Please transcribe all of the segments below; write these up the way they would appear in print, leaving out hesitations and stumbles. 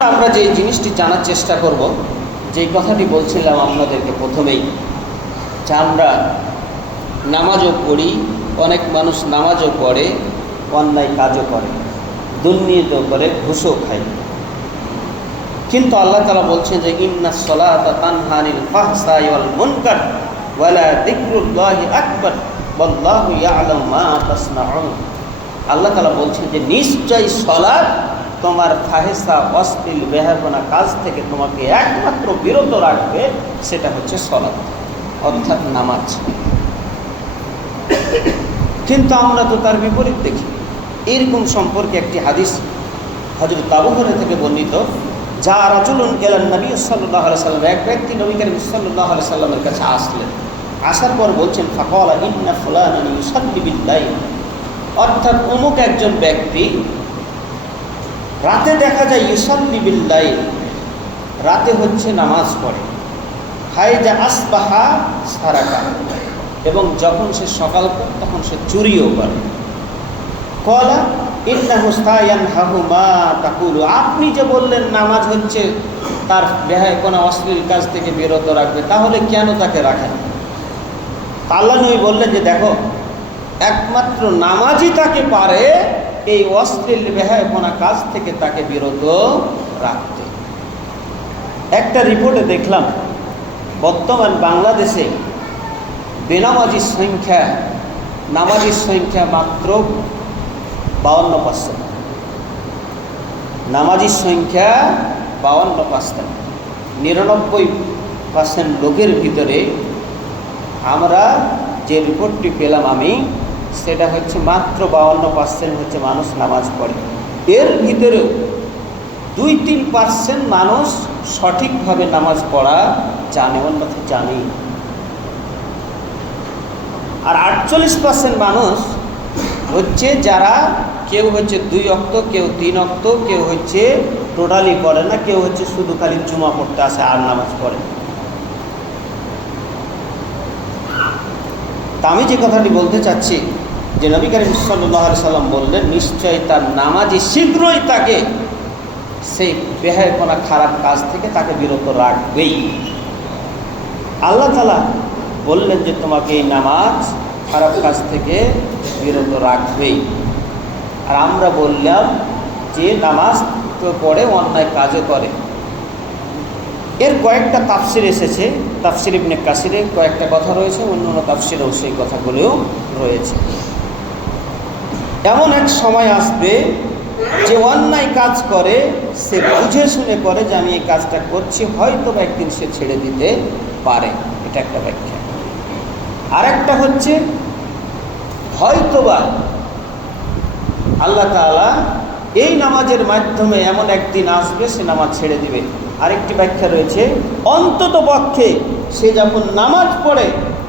আমরা যে জিনিসটি জানার চেষ্টা করব, যেই কথাটি বলছিলাম আপনাদেরকে প্রথমেই, যে আমরা নামাজও পড়ি, অনেক মানুষ নামাজও পড়ে, অন্যায় কাজও করে, দুর্নীতিও করে, ঘুষও খায়। কিন্তু আল্লাহ তাআলা বলছেন যে ইন্নাস সালাতা তানহা আনিল ফাহশাই ওয়াল মুনকার ওয়ালা যিকরুল্লাহি আকবার ওয়াল্লাহু ইয়ালামু মা তাসনাউন। আল্লাহ তাআলা বলছেন যে নিশ্চয়ই সালাত তোমার ফাহেসা অশ্লীল বেহায়াপনা কাজ থেকে তোমাকে একমাত্র বিরত রাখবে, সেটা হচ্ছে সালাত, অর্থাৎ নামাজ। কিন্তু আমরা তো তার বিপরীত দেখি। এরকম সম্পর্কে একটি হাদিস হযরত আবু হুরায়রা থেকে বর্ণিত, যা রাজুলুন ইলান নবী সাল্লাল্লাহু আলাইহি ওয়াসাল্লাম, এক ব্যক্তি নবী করিম সাল্লাল্লাহু আলাইহি ওয়াসাল্লামের কাছে আসলেন। আসার পর বলছেন ফাকালা ইন্না ফুলানান ইউসাল্লি বিল-লাইল, অর্থাৎ অমুক একজন ব্যক্তি রাতে দেখা যায় ইউসাল্লি বিল-লাইল, রাতে হচ্ছে নামাজ পড়ে, ফাইজা আসবাহা সারাকা, এবং যখন সে সকাল করে তখন সে চুরিও করে। কলা ইন্নাহু সায়ানহাহু মা তাকুলু, আপনি যে বললেন নামাজ হচ্ছে তার বেহায়াপনা অশ্লীল কাজ থেকে বিরত রাখবে, তাহলে কেন তাকে রাখেন? আল্লাহ নবী বললেন যে দেখো, একমাত্র নামাজই তাকে পারে এই অশ্লীল বেহায়াপনা কাজ থেকে তাকে বিরত রাখতে। একটা রিপোর্টে দেখলাম বর্তমান বাংলাদেশে বেনামাজির সংখ্যা, নামাজির সংখ্যা মাত্র 52%। নামাজির সংখ্যা 52%। 99% লোকের ভিতরে আমরা যে রিপোর্টটি পেলাম আমি, সেটা হচ্ছে মাত্র 52% হচ্ছে মানুষ নামাজ পড়ে। এর ভিতরেও 2-3% মানুষ সঠিকভাবে নামাজ পড়া জানে, অন্যথা জানি। আর 48% মানুষ হচ্ছে যারা কেউ হচ্ছে 2 ওয়াক্ত, কেউ 3 ওয়াক্ত, কেউ হচ্ছে টোটালি পড়ে না, কেউ হচ্ছে শুধু খালি জুমা পড়তে আসে আর নামাজ পড়ে। তা আমি যে কথাটি বলতে চাচ্ছি, যে নবী করিম সাল্লাল্লাহু আলাইহি সাল্লাম বললেন নিশ্চয়ই তার নামাজি শীঘ্রই তাকে সেই বেহায়াপনা খারাপ কাজ থেকে তাকে বিরত রাখবেই। আল্লাহ তাআলা বললেন যে তোমাকে এই নামাজ খারাপ কাজ থেকে বিরত রাখবেই। আর আমরা বললাম যে নামাজ তো পড়ে, অন্যায় কাজও করে। এর কয়েকটা তাফসির এসেছে, তাফসির ইবনে কাসিরে কয়েকটা কথা রয়েছে, অন্য তাফসিরেও সেই কথাগুলোও রয়েছে। এমন এক সময় আসবে যে অন্যায় কাজ করে, সে বুঝে শুনে করে যে আমি এই কাজটা করছি, হয়তো বা একদিন সে ছেড়ে দিতে পারে। এটা একটা ব্যাখ্যা। আর একটা হচ্ছে হয়তোবা আল্লাহ তাআলা এই নামাজের মাধ্যমে এমন একদিন আসবে সে নামাজ ছেড়ে দিবে। আরেকটি ব্যাখ্যা রয়েছে অন্তত পক্ষে সে যখন নামাজ পড়ে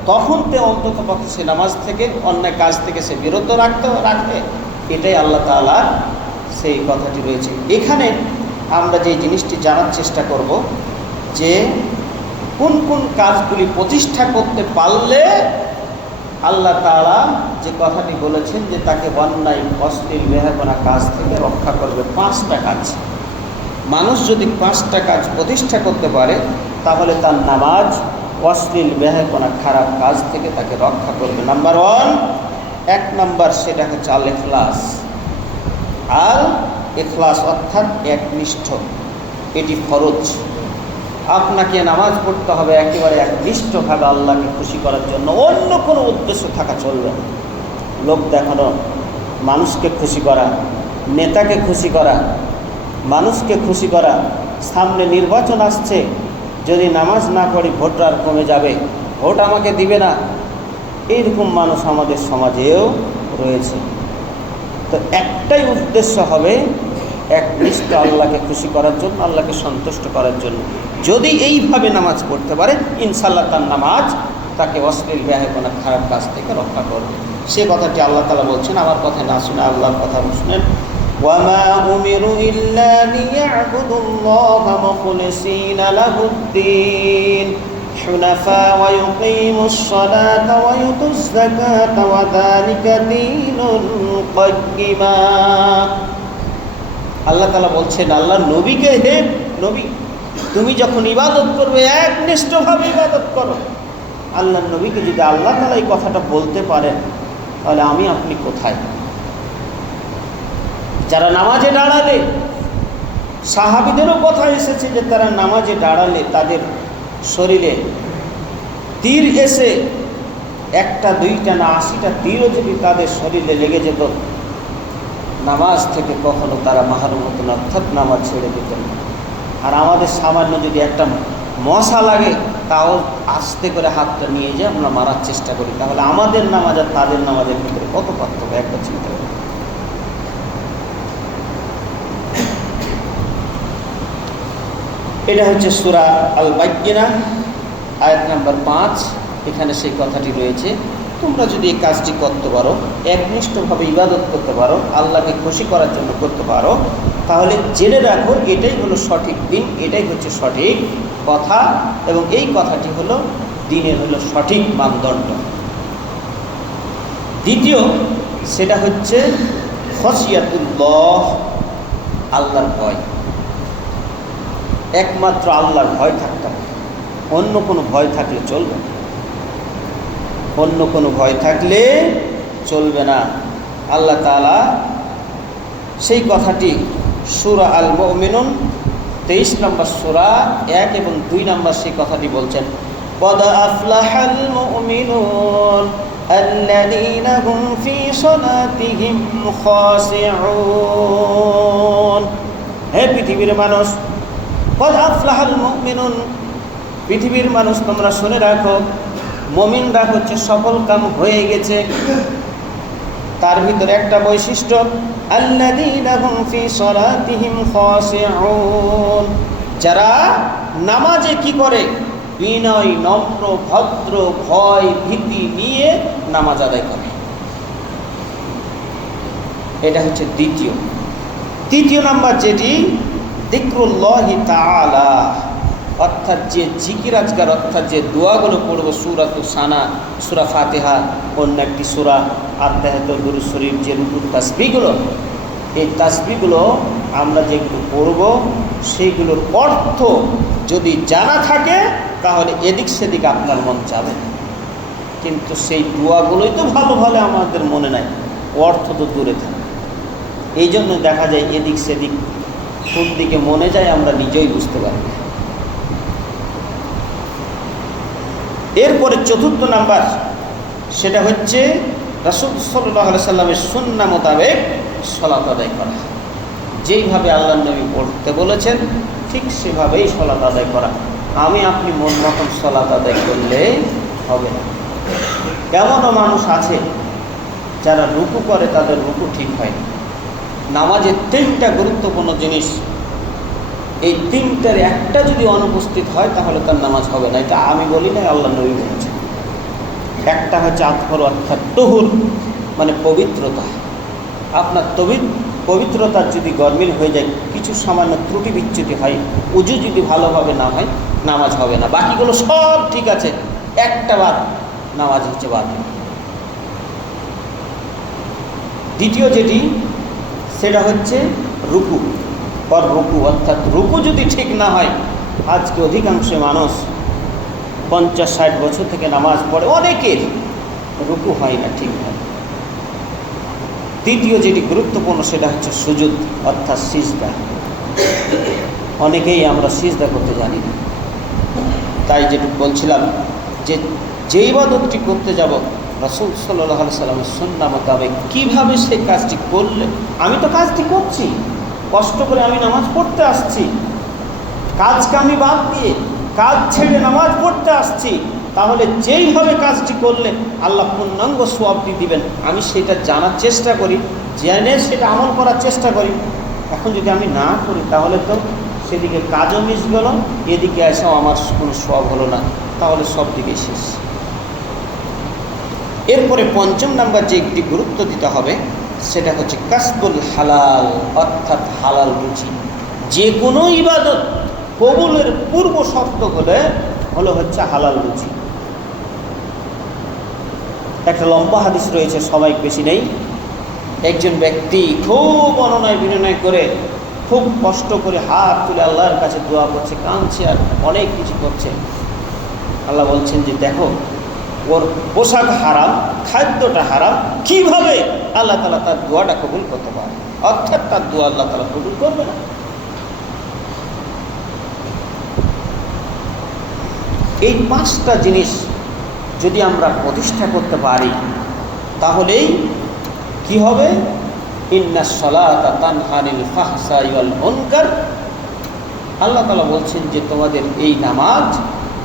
তখন অন্তত পক্ষে সে নামাজ থেকে, অন্যায় কাজ থেকে সে বিরত রাখবে। এটাই আল্লাহ তাআলার সেই কথাটি রয়েছে। এখানে আমরা যে জিনিসটি জানার চেষ্টা করব, যে কোন কোন কাজগুলি প্রতিষ্ঠা করতে পারলে আল্লাহ তাআলা যে কথাটি বলেছেন যে তাকে অন্যায় অশ্লীল বেহায়াপনা কাজ থেকে রক্ষা করবে। 5টা কাজ, মানুষ যদি 5টা কাজ প্রতিষ্ঠা করতে পারে তাহলে তার নামাজ অশ্লীল বেহায়াপনা খারাপ কাজ থেকে তাকে রক্ষা করবে। নাম্বার 1 নাম্বার সেটা হচ্ছে আল ইখলাস। আল ইখলাস অর্থাৎ একনিষ্ঠ, এটি ফরজ। আপনাকে নামাজ পড়তে হবে একেবারে একনিষ্ঠভাবে আল্লাহকে খুশি করার জন্য, অন্য কোনো উদ্দেশ্য থাকা চলবে না। লোক দেখানো, মানুষকে খুশি করা, নেতাকে খুশি করা, মানুষকে খুশি করা। সামনে নির্বাচন আসছে, যদি নামাজ না পড়ি ভোট আর কমে যাবে, ভোট আমাকে দিবে না, এইরকম মানুষ আমাদের সমাজেও রয়েছে। তো একটাই উদ্দেশ্য হবে একনিষ্ঠ আল্লাহকে খুশি করার জন্য, আল্লাহকে সন্তুষ্ট করার জন্য। যদি এইভাবে নামাজ পড়তে পারে ইনশাআল্লাহ তার নামাজ তাকে অশ্লীল বেহায়াপনা খারাপ কাজ থেকে রক্ষা করবে। সে কথাটি আল্লাহ তাআলা বলছেন, আমার কথা না শুনে আল্লাহর কথা শুনেন। ওয়ামা উমিরু ইল্লা লিয়া'বুদুল্লাহা মুখলিসিনা লাহুদ-দীন হুনাফা ওয়া ইউকিমুস সালাতা ওয়া ইউতুজ যাকাতা ওয়া যালিকা দীনুল কাইয়্যিমা। আল্লাহ তাআলা বলছেন আল্লাহ নবীকে, হে নবী, তুমি যখন ইবাদত করবে একনিষ্ঠভাবে ইবাদত করো। আল্লাহ নবীকে যদি আল্লাহ তাআলা এই কথাটা বলতে পারেন, তাহলে আমি আপনি কোথায়? যারা নামাজে দাঁড়ালে, সাহাবীদেরও কথা এসেছে যে তারা নামাজে দাঁড়ালে তাদের শরীরে তীর এসে 1টা 2টা না 80টা তীরও যদি তাদের শরীরে লেগে যেত, নামাজ থেকে কখনো তারা মাহরুম হতেন, অর্থাৎ নামাজ ছেড়ে দিতেন। আর আমাদের সামান্য যদি একটা মশা লাগে, তাও আস্তে করে হাতটা নিয়ে যেয়ে আমরা মারার চেষ্টা করি। তাহলে আমাদের নামাজ আর তাদের নামাজের ভিতরে কত পার্থক্য, একটা চিন্তা করি। এটা হচ্ছে সূরা আল বায়্যিনা, আয়াত নাম্বার 5। এখানে সেই কথাটি রয়েছে, তোমরা যদি এই কাজটি করতে পারো, একনিষ্ঠভাবে ইবাদত করতে পারো, আল্লাহকে খুশি করার জন্য করতে পারো, তাহলে জেনে রাখো এটাই হলো সঠিক দিন, এটাই হচ্ছে সঠিক কথা, এবং এই কথাটি হলো দিনের হলো সঠিক মানদণ্ড। দ্বিতীয়, সেটা হচ্ছে খশিয়াতুল্লাহ, আল্লাহর ভয়। একমাত্র আল্লাহর ভয় থাকতে হবে, অন্য কোনো ভয় থাকলে চলবে না, অন্য কোনো ভয় থাকলে চলবে না। আল্লাহ তাআলা সেই কথাটি সূরা আল মুমিনুন 23 নম্বর সূরা 1 এবং 2 নম্বর সেই কথাটি বলছেন, قد أفلح المؤمنون الذين هم في صلاتهم خاشعون। হে পৃথিবীর মানুষ, قد أفلح المؤمنون, পৃথিবীর মানুষ তোমরা শুনে রাখো, মুমিনরা হচ্ছে সফল কাম হয়ে গেছে। তার ভিতরে একটা বৈশিষ্ট্য, আল্লাযীনা হুম ফি সালাতিহিম খাশিউন, যারা নামাজে কি করে, বিনয়, নম্র, ভদ্র, ভয় ভীতি নিয়ে নামাজ আদায় করে। এটা হচ্ছে দ্বিতীয়। তৃতীয় নাম্বার যেটি, যিকরুল্লাহি তাআলা, অর্থাৎ যে জিকির আজকার, অর্থাৎ যে দোয়াগুলো পড়বো, সূরাতুস সানা, সূরা ফাতিহা, অন্য একটি সূরা, আত্মাহিয়াতুল দুরূদ শরীফ, যে রুকুর তাসবিহগুলো, এই তাসবিহগুলো আমরা যেগুলো পড়ব, সেইগুলোর অর্থ যদি জানা থাকে, তাহলে এদিক সেদিক আপনার মন যাবে। কিন্তু সেই দোয়াগুলোই তো ভালো ভালো আমাদের মনে নাই, অর্থ তো দূরে থাকে। এই জন্য দেখা যায় এদিক সেদিক কোন দিকে মনে যায় আমরা নিজেই বুঝতে পারি না। এরপরে চতুর্থ নাম্বার, সেটা হচ্ছে রাসূল সাল্লাল্লাহু আলাইহি সাল্লামের সুন্নাহ মোতাবেক সালাত আদায় করা। যেইভাবে আল্লাহর নবী পড়তে বলেছেন, ঠিক সেভাবেই সালাত আদায় করা। আমি আপনি মন মতন সালাত আদায় করলে হবে না। এমনও মানুষ আছে যারা রুকু করে, তাদের রুকু ঠিক হয় না। নামাজের 3টা গুরুত্বপূর্ণ জিনিস, এই 3টার একটা যদি অনুপস্থিত হয়, তাহলে তার নামাজ হবে না। এটা আমি বলি না, আল্লাহ নবী বলেছেন। একটা হচ্ছে আতহর, অর্থাৎ তহুর, মানে পবিত্রতা। আপনার পবিত্রতার যদি গরমিল হয়ে যায়, কিছু সামান্য ত্রুটি বিচ্যুতি হয়, উজু যদি ভালোভাবে না হয়, নামাজ হবে না। বাকিগুলো সব ঠিক আছে, একটা বাদ, নামাজ হচ্ছে বাদ। দ্বিতীয় যেটি, সেটা হচ্ছে রুকু। রুকু অর্থাৎ রুকু যদি ঠিক না হয়, আজকে অধিকাংশ মানুষ 50-60 বছর থেকে নামাজ পড়ে, অনেকের রুকু হয় না ঠিকভাবে। তৃতীয় যেটি গুরুত্বপূর্ণ, সেটা হচ্ছে সুজুদ, অর্থাৎ সিজদা। অনেকেই আমরা সিজদা করতে জানি না। তাই যেটি বলছিলাম, যে ইবাদতটি করতে যাব, রাসূল সাল্লাল্লাহু আলাইহি সাল্লামের সুন্নাহ মোতাবেক কীভাবে সেই কাজটি করলে, আমি তো কাজটি করছি, কষ্ট করে আমি নামাজ পড়তে আসছি, কাজকে আমি বাদ দিয়ে কাজ ছেড়ে নামাজ পড়তে আসছি, তাহলে যেইভাবে কাজটি করলে আল্লাহ পূর্ণাঙ্গ সওয়াবটি দিবেন, আমি সেটা জানার চেষ্টা করি, জেনে সেটা আমল করার চেষ্টা করি। এখন যদি আমি না করি, তাহলে তো সেদিকে কাজও মিস গেল, এদিকে এসেও আমার কোনো সওয়াব হলো না, তাহলে সব দিকে শেষ। এরপরে 5ম নাম্বার যে একটি গুরুত্ব দিতে হবে, সেটা হচ্ছে কাসবুল হালাল, অর্থাৎ হালাল রুচি। যে কোনো ইবাদত কবুলের পূর্ব শর্ত হচ্ছে হালাল রুচি। একটা লম্বা হাদিস রয়েছে, সময় বেশি নেই। একজন ব্যক্তি খুব অনুনয় বিনয় করে খুব কষ্ট করে হাত তুলে আল্লাহর কাছে দোয়া করছে, কাঁদছে আর অনেক কিছু করছে। আল্লাহ বলছেন যে দেখো, ওর পোশাক হারাম, খাদ্যটা হারাম, কিভাবে আল্লাহ তাআলা তার দোয়াটা কবুল করতে পারে? অর্থাৎ তার দোয়া আল্লাহ তাআলা কবুল করবে না। এই 5টা জিনিস যদি আমরা প্রতিষ্ঠা করতে পারি তাহলেই কি হবে? ইন্নাস সালাতা তানহা আনিল ফাহশাই ওয়াল মুনকার। আল্লাহ তাআলা বলছেন যে তোমাদের এই নামাজ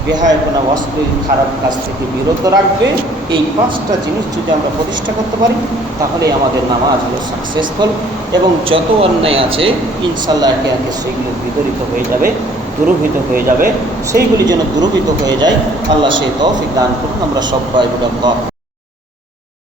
বেহায়াপনা, অশ্লীল খারাপ কাজ থেকে বিরত রাখবে। এই 5টা জিনিস যদি আমরা প্রতিষ্ঠা করতে পারি তাহলে আমাদের নামাজ হলো সাকসেসফুল, এবং যত অন্যায় আছে ইনশাআল্লাহ একে একে সেইগুলো বিদরিত হয়ে যাবে, দূরীভূত হয়ে যাবে। সেইগুলি যেন দূরীভূত হয়ে যায়, আল্লাহ সেই তৌফিক দান করুন। আমরা সবাই বলি আল্লাহুম্মা